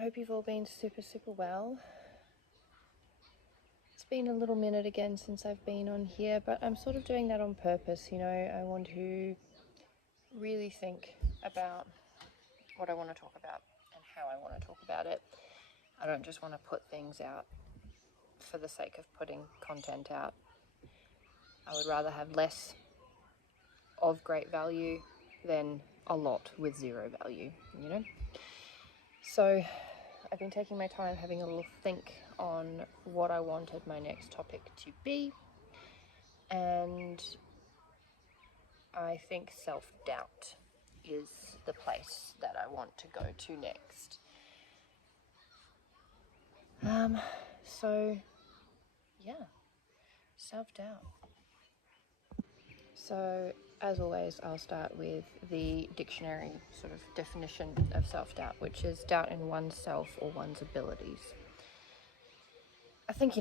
I hope you've all been super well. It's been a little minute again since I've been on here, but I'm sort of doing that on purpose. I want to really think about what I want to talk about and how I want to talk about it. I don't just want to put things out for the sake of putting content out. I would rather have less of great value than a lot with zero value, So I've been taking my time having a little think on what I wanted my next topic to be, and I think self-doubt is the place that I want to go to next. Self-doubt. So, as always, I'll start with the dictionary sort of definition of self-doubt, which is doubt in oneself or one's abilities. I think,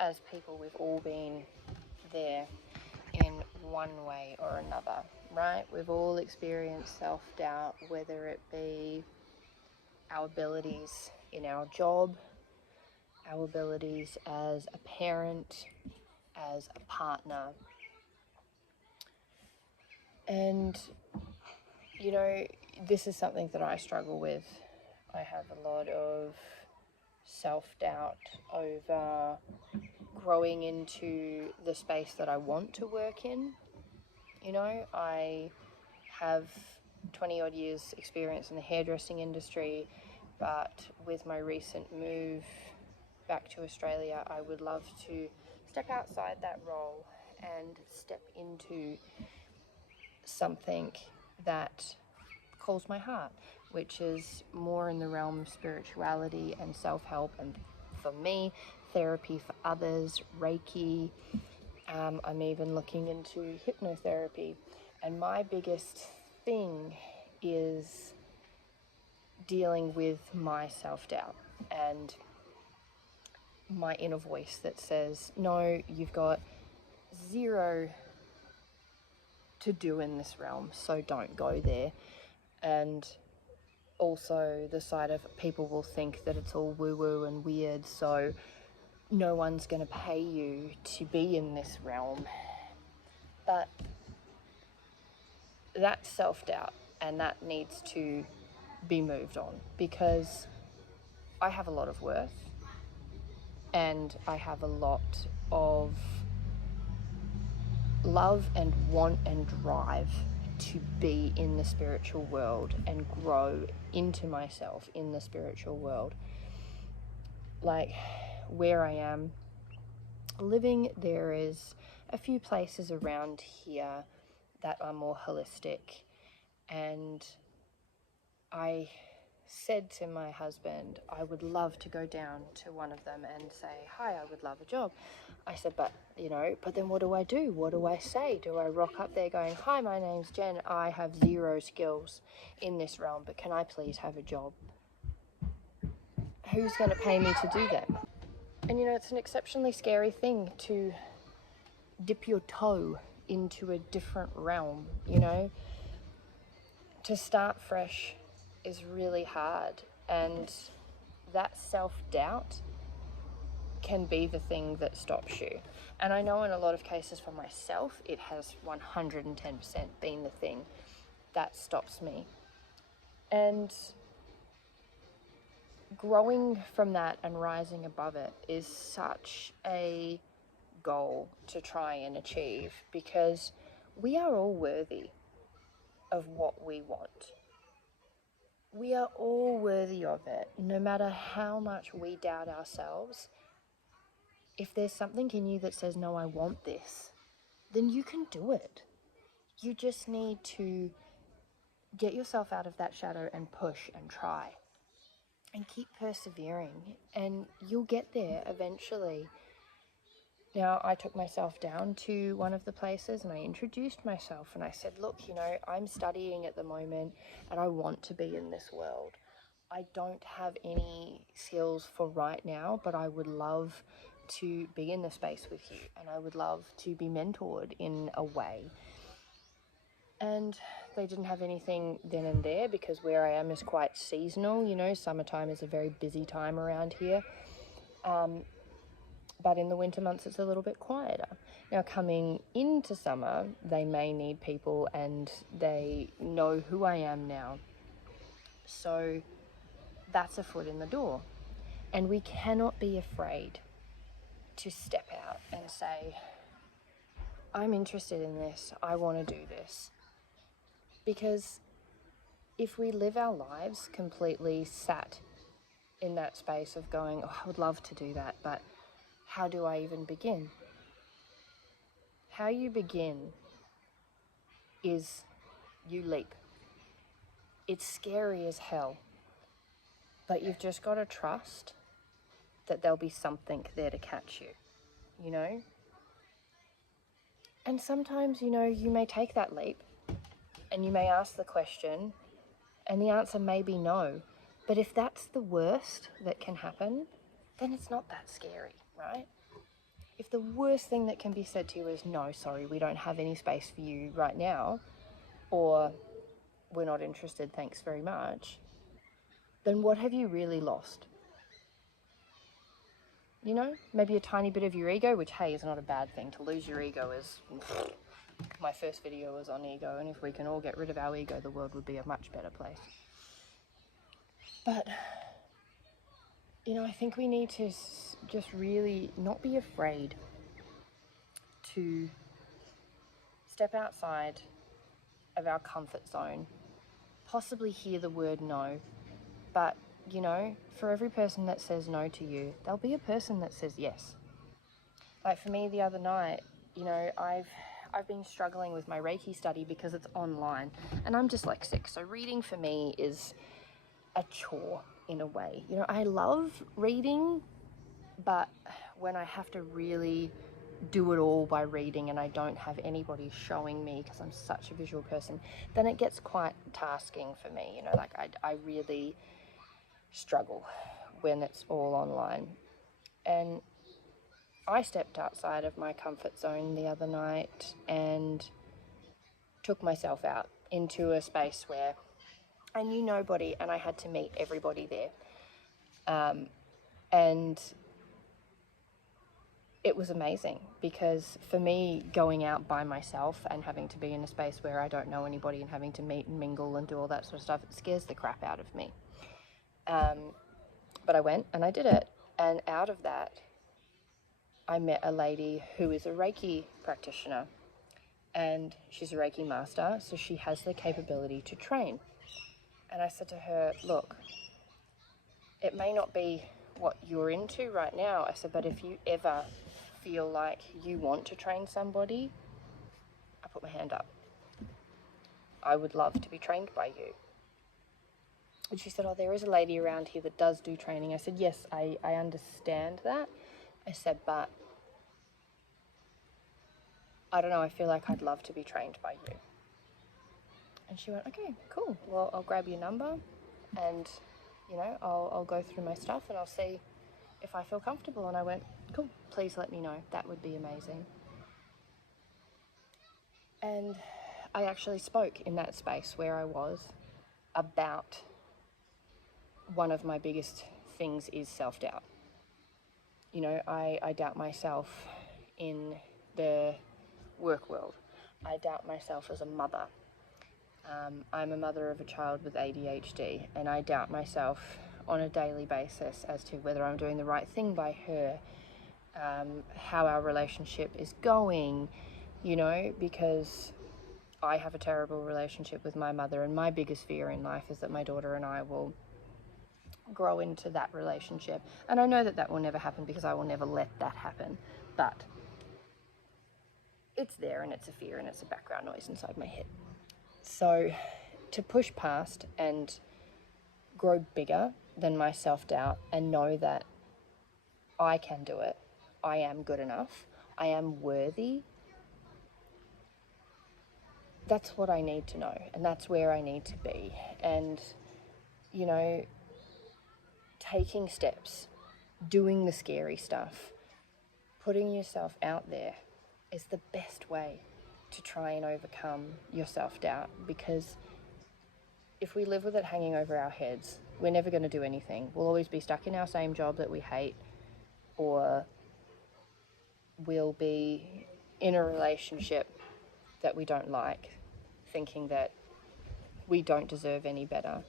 as people, we've all been there in one way or another, right? We've all experienced self-doubt, whether it be our abilities in our job, our abilities as a parent, as a partner. And, this is something that I struggle with. I have a lot of self-doubt over growing into the space that I want to work in. I have 20 odd years experience in the hairdressing industry, but with my recent move back to Australia, I would love to step outside that role and step into something that calls my heart, which is more in the realm of spirituality and self-help, and for me, therapy for others, Reiki. I'm even looking into hypnotherapy, and my biggest thing is dealing with my self-doubt and my inner voice that says, no, you've got zero to do in this realm, so don't go there. And also the side of people will think that it's all woo-woo and weird, so no one's going to pay you to be in this realm. But that's self-doubt, and that needs to be moved on, because I have a lot of worth and I have a lot of love and want and drive to be in the spiritual world and grow into myself in the spiritual world. Like where I am living, there is a few places around here that are more holistic, and I said to my husband, I would love to go down to one of them and say, hi, I would love a job. I said, but then what do I do? What do I say? Do I rock up there going, hi, my name's Jen, I have zero skills in this realm, but can I please have a job? Who's going to pay me to do that? And it's an exceptionally scary thing to dip your toe into a different realm, To start fresh is really hard, and that self-doubt can be the thing that stops you. And I know in a lot of cases for myself, it has 110% been the thing that stops me. And growing from that and rising above it is such a goal to try and achieve, because we are all worthy of what we want. We are all worthy of it, no matter how much we doubt ourselves. If there's something in you that says, no, I want this, then you can do it. You just need to get yourself out of that shadow and push and try and keep persevering, and you'll get there eventually. Now, I took myself down to one of the places and I introduced myself and I said, look, I'm studying at the moment and I want to be in this world. I don't have any skills for right now, but I would love to be in the space with you, and I would love to be mentored in a way. And they didn't have anything then and there, because where I am is quite seasonal. You know, summertime is a very busy time around here. But in the winter months, it's a little bit quieter. Now, coming into summer, they may need people, and they know who I am now. So that's a foot in the door. And we cannot be afraid to step out and say, I'm interested in this, I want to do this. Because if we live our lives completely sat in that space of going, oh, I would love to do that, but how do I even begin? How you begin is you leap. It's scary as hell, but you've just got to trust that there'll be something there to catch you, you know? And sometimes, you know, you may take that leap and you may ask the question and the answer may be no. But if that's the worst that can happen, then it's not that scary, right? If the worst thing that can be said to you is, no, sorry, we don't have any space for you right now, or we're not interested, thanks very much, then what have you really lost? You know, maybe a tiny bit of your ego, which, hey, is not a bad thing. To lose your ego is... My first video was on ego, and if we can all get rid of our ego, the world would be a much better place. But, you know, I think we need to just really not be afraid to step outside of our comfort zone, possibly hear the word no, but, you know, for every person that says no to you, there'll be a person that says yes. Like for me the other night, you know, I've been struggling with my Reiki study because it's online, and I'm dyslexic, so reading for me is a chore in a way. You know, I love reading, but when I have to really do it all by reading and I don't have anybody showing me because I'm such a visual person, then it gets quite tasking for me. You know, like I really struggle when it's all online. And I stepped outside of my comfort zone the other night and took myself out into a space where I knew nobody and I had to meet everybody there. And it was amazing, because for me, going out by myself and having to be in a space where I don't know anybody and having to meet and mingle and do all that sort of stuff, it scares the crap out of me. But I went and I did it. And out of that, I met a lady who is a Reiki practitioner, and she's a Reiki master, so she has the capability to train. And I said to her, look, it may not be what you're into right now. I said, but if you ever feel like you want to train somebody, I put my hand up. I would love to be trained by you. And she said, oh, there is a lady around here that does do training. I said, yes, I understand that. I said, but I don't know, I feel like I'd love to be trained by you. And she went, okay, cool. Well, I'll grab your number and, you know, I'll go through my stuff and I'll see if I feel comfortable. And I went, cool, please let me know. That would be amazing. And I actually spoke in that space where I was about one of my biggest things is self-doubt. You know, I doubt myself in the work world. I doubt myself as a mother. I'm a mother of a child with ADHD, and I doubt myself on a daily basis as to whether I'm doing the right thing by her, how our relationship is going, you know, because I have a terrible relationship with my mother, and my biggest fear in life is that my daughter and I will grow into that relationship. And I know that that will never happen because I will never let that happen, but it's there, and it's a fear, and it's a background noise inside my head. So to push past and grow bigger than my self-doubt and know that I can do it, I am good enough, I am worthy, that's what I need to know, and that's where I need to be. And, you know, taking steps, doing the scary stuff, putting yourself out there is the best way to try and overcome your self-doubt, because if we live with it hanging over our heads, we're never going to do anything. We'll always be stuck in our same job that we hate, or we'll be in a relationship that we don't like, thinking that we don't deserve any better.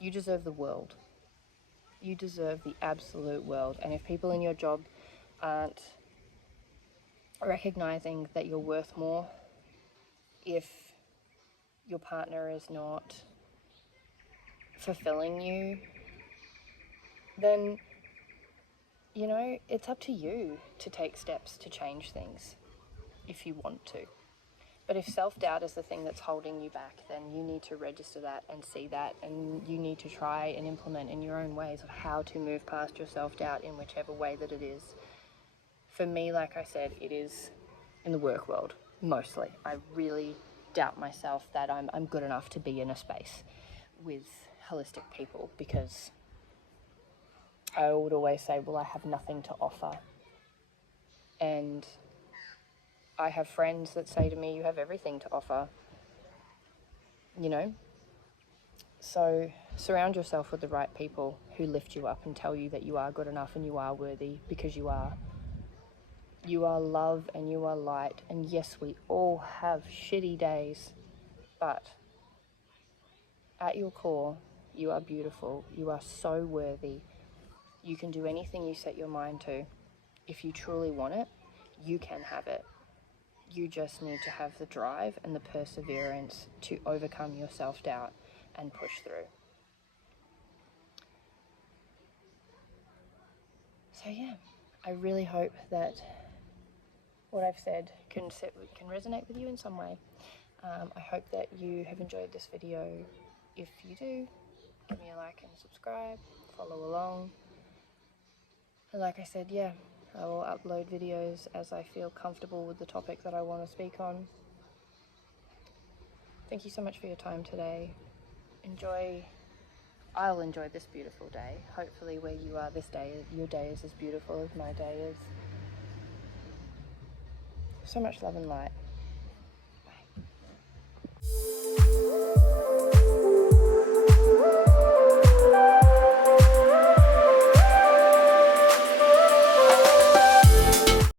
You deserve the world. You deserve the absolute world. And if people in your job aren't recognizing that you're worth more, if your partner is not fulfilling you, then, you know, it's up to you to take steps to change things if you want to. But if self-doubt is the thing that's holding you back, then you need to register that and see that, and you need to try and implement in your own ways of how to move past your self-doubt in whichever way that it is. For me, like I said, it is in the work world, mostly. I really doubt myself that I'm good enough to be in a space with holistic people, because I would always say, well, I have nothing to offer. And I have friends that say to me, you have everything to offer, you know? So surround yourself with the right people who lift you up and tell you that you are good enough and you are worthy, because you are. You are love and you are light. And yes, we all have shitty days, but at your core, you are beautiful. You are so worthy. You can do anything you set your mind to. If you truly want it, you can have it. You just need to have the drive and the perseverance to overcome your self-doubt and push through. So yeah, I really hope that what I've said can resonate with you in some way. I hope that you have enjoyed this video. If you do, give me a like and subscribe, follow along. And like I said, yeah, I will upload videos as I feel comfortable with the topic that I want to speak on. Thank you so much for your time today. I'll enjoy this beautiful day. Hopefully where you are this day, your day is as beautiful as my day is. So much love and light. Bye.